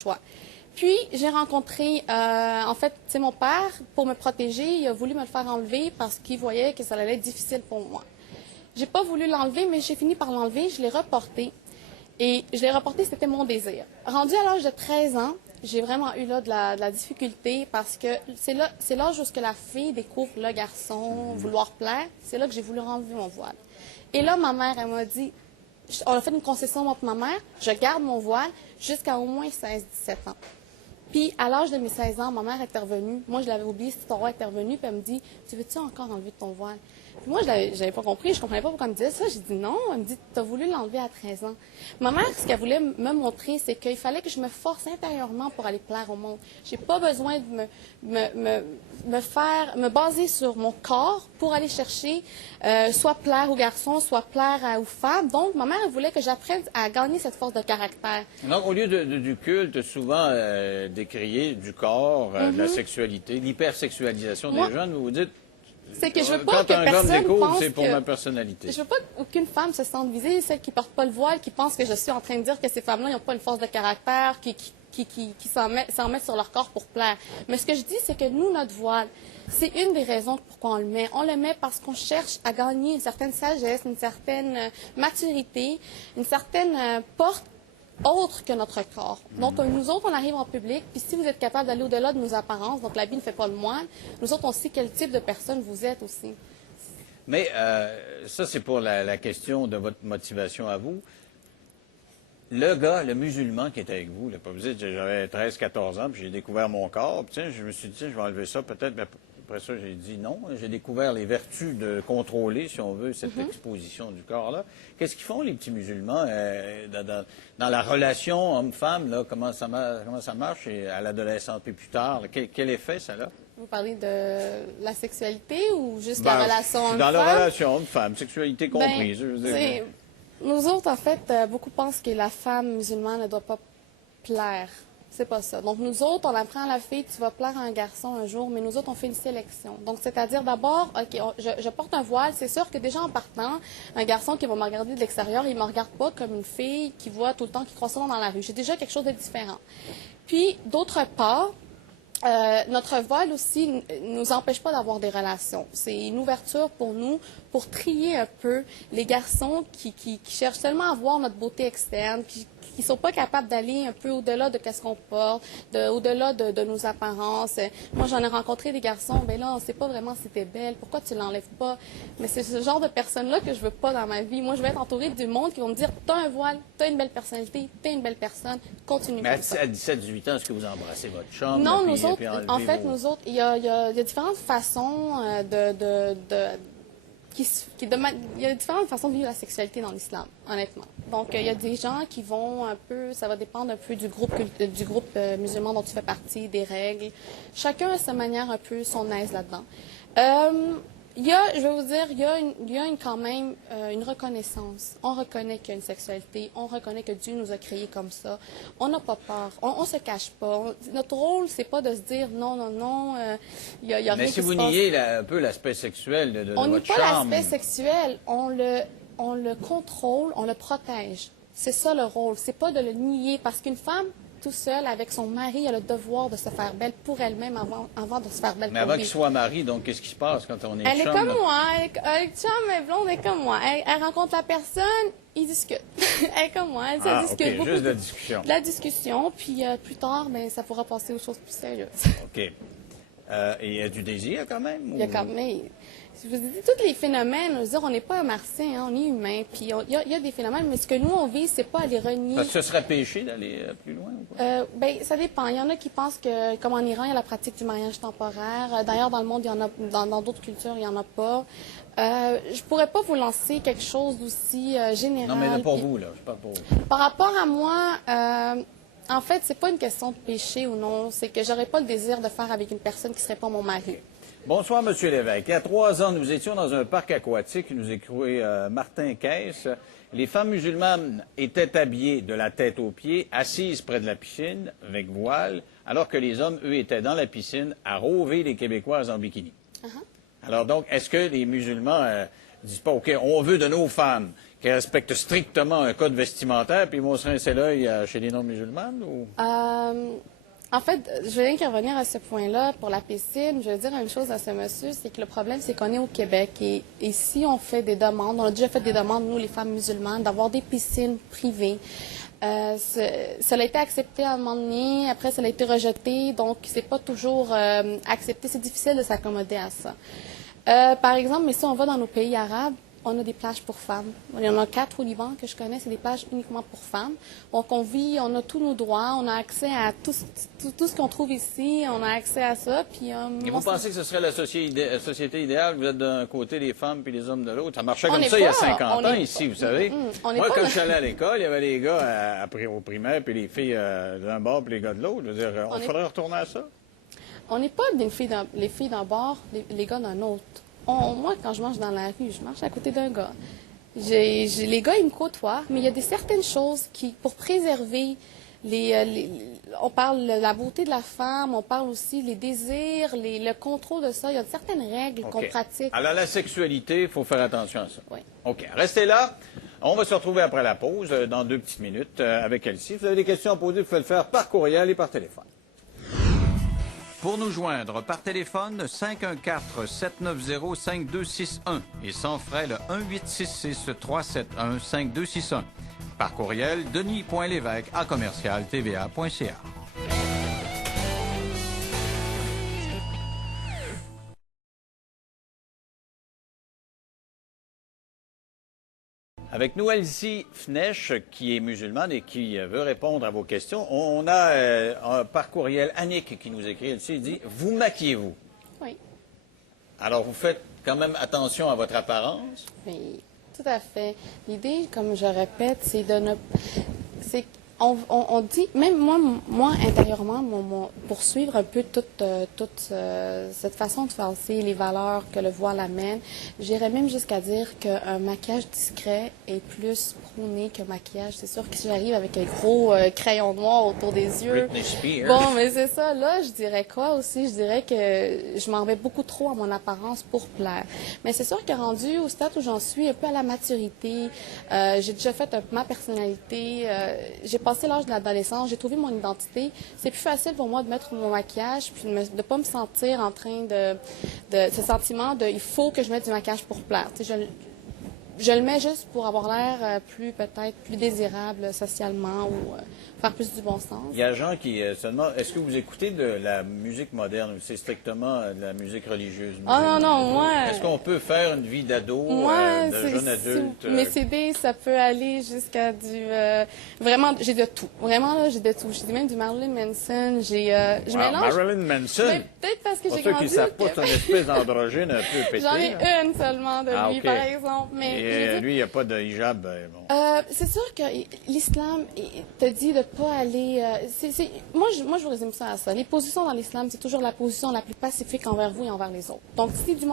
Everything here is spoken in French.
choix. Puis, j'ai rencontré, en fait, c'est mon père, pour me protéger, il a voulu me le faire enlever parce qu'il voyait que ça allait être difficile pour moi. J'ai pas voulu l'enlever, mais j'ai fini par l'enlever, je l'ai reporté. Et je l'ai reporté, c'était mon désir. Rendu à l'âge de 13 ans, j'ai vraiment eu là de la difficulté parce que c'est l'âge où que la fille découvre le garçon, vouloir plaire. C'est là que j'ai voulu enlever mon voile. Et là, ma mère, elle m'a dit, on a fait une concession entre ma mère, je garde mon voile jusqu'à au moins 16-17 ans. Puis, à l'âge de mes 16 ans, ma mère est intervenue. Moi, je l'avais oublié, cette histoire est intervenue, puis elle me dit, tu veux-tu encore enlever ton voile? Puis moi, je n'avais pas compris, je comprenais pas pourquoi elle me disait ça. J'ai dit non. Elle me dit, tu as voulu l'enlever à 13 ans. Ma mère, ce qu'elle voulait me montrer, c'est qu'il fallait que je me force intérieurement pour aller plaire au monde. J'ai pas besoin de me baser sur mon corps pour aller chercher soit plaire aux garçons, soit plaire aux femmes. Donc, ma mère, elle voulait que j'apprenne à gagner cette force de caractère. Donc, au lieu du culte, souvent décrié du corps, de la sexualité, l'hypersexualisation des jeunes, vous vous dites, c'est que je veux pas quand que un homme personne découvre, pense c'est pour que... ma personnalité. Je veux pas qu'aucune femme se sente visée, celle qui porte pas le voile, qui pense que je suis en train de dire que ces femmes-là n'ont pas une force de caractère, qui s'en mettent sur leur corps pour plaire. Mais ce que je dis, c'est que nous, notre voile, c'est une des raisons pourquoi on le met. On le met parce qu'on cherche à gagner une certaine sagesse, une certaine maturité, une certaine porte autre que notre corps. Donc, nous autres, on arrive en public, puis si vous êtes capable d'aller au-delà de nos apparences, donc l'habit ne fait pas le moine, nous autres, on sait quel type de personne vous êtes aussi. Mais ça, c'est pour la question de votre motivation à vous. Le gars, le musulman qui était avec vous, là, vous dites, j'avais 13-14 ans, puis j'ai découvert mon corps, puis tiens, je me suis dit, tiens, je vais enlever ça peut-être, mais après ça, j'ai dit non. J'ai découvert les vertus de contrôler, si on veut, cette exposition du corps-là. Qu'est-ce qu'ils font, les petits musulmans, dans la relation homme-femme, là, comment ça marche, et à l'adolescence, puis plus tard, là, quel effet ça a? Vous parlez de la sexualité ou juste la relation homme-femme? Dans la relation homme-femme, sexualité comprise, je veux dire. Nous autres, en fait, beaucoup pensent que la femme musulmane ne doit pas plaire. C'est pas ça. Donc, nous autres, on apprend à la fille, tu vas plaire à un garçon un jour, mais nous autres, on fait une sélection. Donc, c'est-à-dire, d'abord, OK, je porte un voile. C'est sûr que déjà, en partant, un garçon qui va me regarder de l'extérieur, il me regarde pas comme une fille qui voit tout le temps, qui croise souvent dans la rue. J'ai déjà quelque chose de différent. Puis, d'autre part, notre voile aussi nous empêche pas d'avoir des relations. C'est une ouverture pour nous, pour trier un peu les garçons qui cherchent seulement à voir notre beauté externe, qui sont pas capables d'aller un peu au-delà de ce qu'on porte, au-delà de nos apparences. Moi, j'en ai rencontré des garçons, ben là, on sait pas vraiment si t'es belle, pourquoi tu l'enlèves pas? Mais c'est ce genre de personnes-là que je veux pas dans ma vie. Moi, je veux être entourée du monde qui vont me dire, t'as un voile, t'as une belle personnalité, t'es une belle personne, continue comme ça. Mais à 17-18 ans, est-ce que vous embrassez votre chambre? Non, nous autres, en fait, nous autres, il y a différentes façons il y a différentes façons de vivre la sexualité dans l'islam, honnêtement. Donc, il y a des gens qui vont un peu, ça va dépendre un peu du groupe musulman dont tu fais partie, des règles. Chacun a sa manière un peu, son aise là-dedans. Je vais vous dire, il y a quand même une reconnaissance. On reconnaît qu'il y a une sexualité, on reconnaît que Dieu nous a créés comme ça. On n'a pas peur, on se cache pas. Notre rôle, c'est pas de se dire non, il y a rien qui se passe. Mais si vous niez un peu l'aspect sexuel de votre charme... On nie pas l'aspect sexuel, on le contrôle, on le protège. C'est ça le rôle, c'est pas de le nier, parce qu'une femme tout seule, avec son mari, elle a le devoir de se faire belle pour elle-même avant de se faire belle Mais pour avant lui. qu'il soit mari, donc qu'est-ce qui se passe quand on est Elle est chum, comme là? moi, chum est blonde, elle est comme moi. Elle rencontre la personne, ils discutent. Elle est comme moi, elle se discute beaucoup. Juste de la discussion. De la discussion, puis plus tard, ben, ça pourra passer aux choses plus sérieuses. OK. Et il y a du désir quand même? Il y a quand même... Je vous ai dit, tous les phénomènes, je veux dire, on n'est pas un martien, hein, on est humain. Puis il y a des phénomènes, mais ce que nous, on vise, c'est pas à les renier. Parce que ce serait péché d'aller plus loin ou pas? Ben, ça dépend. Il y en a qui pensent que, comme en Iran, il y a la pratique du mariage temporaire. D'ailleurs, dans le monde, il y en a, dans d'autres cultures, il n'y en a pas. Je pourrais pas vous lancer quelque chose d'aussi général. Non, mais là, pour vous, là, je parle pour vous. Par rapport à moi, en fait, c'est pas une question de péché ou non. C'est que j'aurais pas le désir de faire avec une personne qui serait pas mon mari. Bonsoir, M. Lévesque. Il y a 3 ans, nous étions dans un parc aquatique, nous écrit Martin Caisse. Les femmes musulmanes étaient habillées de la tête aux pieds, assises près de la piscine, avec voile, alors que les hommes, eux, étaient dans la piscine à rôver les Québécoises en bikini. Alors donc, est-ce que les musulmans Ils disent pas, OK, on veut de nos femmes qu'elles respectent strictement un code vestimentaire, puis ils vont se rincer l'œil chez les non-musulmanes? Ou... En fait, je vais rien qu'à revenir à ce point-là pour la piscine. Je veux dire une chose à ce monsieur, c'est que le problème, c'est qu'on est au Québec et si on fait des demandes, on a déjà fait des demandes, nous, les femmes musulmanes, d'avoir des piscines privées. Ça a été accepté à un moment donné, après ça a été rejeté, donc c'est pas toujours accepté. C'est difficile de s'accommoder à ça. Par exemple, mais si on va dans nos pays arabes, on a des plages pour femmes. Il y en a 4 au Liban que je connais, c'est des plages uniquement pour femmes. Donc, on a tous nos droits, on a accès à tout ce qu'on trouve ici, on a accès à ça. Puis, et vous pensez que ce serait la société idéale? Vous êtes d'un côté les femmes puis les hommes de l'autre. Ça marchait comme ça il y a 50 ans ici, vous savez. Moi, quand je suis allé à l'école, il y avait les gars au primaire puis les filles d'un bord puis les gars de l'autre. Je veux dire, on faudrait retourner à ça? On n'est pas les filles d'un bord, les gars d'un autre. Moi, quand je marche dans la rue, je marche à côté d'un gars. Les gars, ils me côtoient, mais il y a certaines choses qui, pour préserver on parle de la beauté de la femme, on parle aussi les désirs, le contrôle de ça. Il y a certaines règles qu'on pratique. Alors, la sexualité, il faut faire attention à ça. Oui. OK. Restez là. On va se retrouver après la pause, dans 2 petites minutes, avec Elsie. Si vous avez des questions à poser, vous pouvez le faire par courriel et par téléphone. Pour nous joindre par téléphone, 514-790-5261 et sans frais le 1-866-371-5261. Par courriel, denis.lévesque@commercial-tva.ca. Avec nous, Elsie Fnech, qui est musulmane et qui veut répondre à vos questions. On a par courriel Annick qui nous écrit. Elsie dit, vous maquillez-vous? Oui. Alors, vous faites quand même attention à votre apparence? Oui, tout à fait. L'idée, comme je répète, c'est de ne... On dit, même moi intérieurement, poursuivre un peu toute cette façon de penser, les valeurs que le voile amène, j'irais même jusqu'à dire qu'un maquillage discret est plus prôné qu'un maquillage. C'est sûr que si j'arrive avec un gros crayon noir autour des yeux... Britney Spears. Bon, mais c'est ça. Là, je dirais quoi aussi? Je dirais que je m'en vais beaucoup trop à mon apparence pour plaire. Mais c'est sûr que rendu au stade où j'en suis, un peu à la maturité, j'ai déjà fait ma personnalité, j'ai passé l'âge de l'adolescence, j'ai trouvé mon identité. C'est plus facile pour moi de mettre mon maquillage puis de ne pas me sentir en train de ce sentiment de il faut que je mette du maquillage pour plaire. Tu sais, je le mets juste pour avoir l'air peut-être plus désirable socialement ou faire plus du bon sens. Il y a des gens qui se demandent, est-ce que vous écoutez de la musique moderne ou c'est strictement de la musique religieuse? Ah non, moi... Est-ce qu'on peut faire une vie d'ado, de jeune adulte? Mes CD, ça peut aller jusqu'à du... vraiment, j'ai de tout. Vraiment, là, j'ai de tout. J'ai même du Marilyn Manson, je mélange... Marilyn Manson? Peut-être parce que j'ai grandi... Pour ceux qui ne savent pas, c'est une espèce d'androgyne un peu pété. J'en ai une seulement de lui, par exemple. Mais et lui, il n'y a pas de hijab. Bon. C'est sûr que l'islam te dit de pas aller... Moi, je vous résume ça à ça. Les positions dans l'islam, c'est toujours la position la plus pacifique envers vous et envers les autres. Donc, si du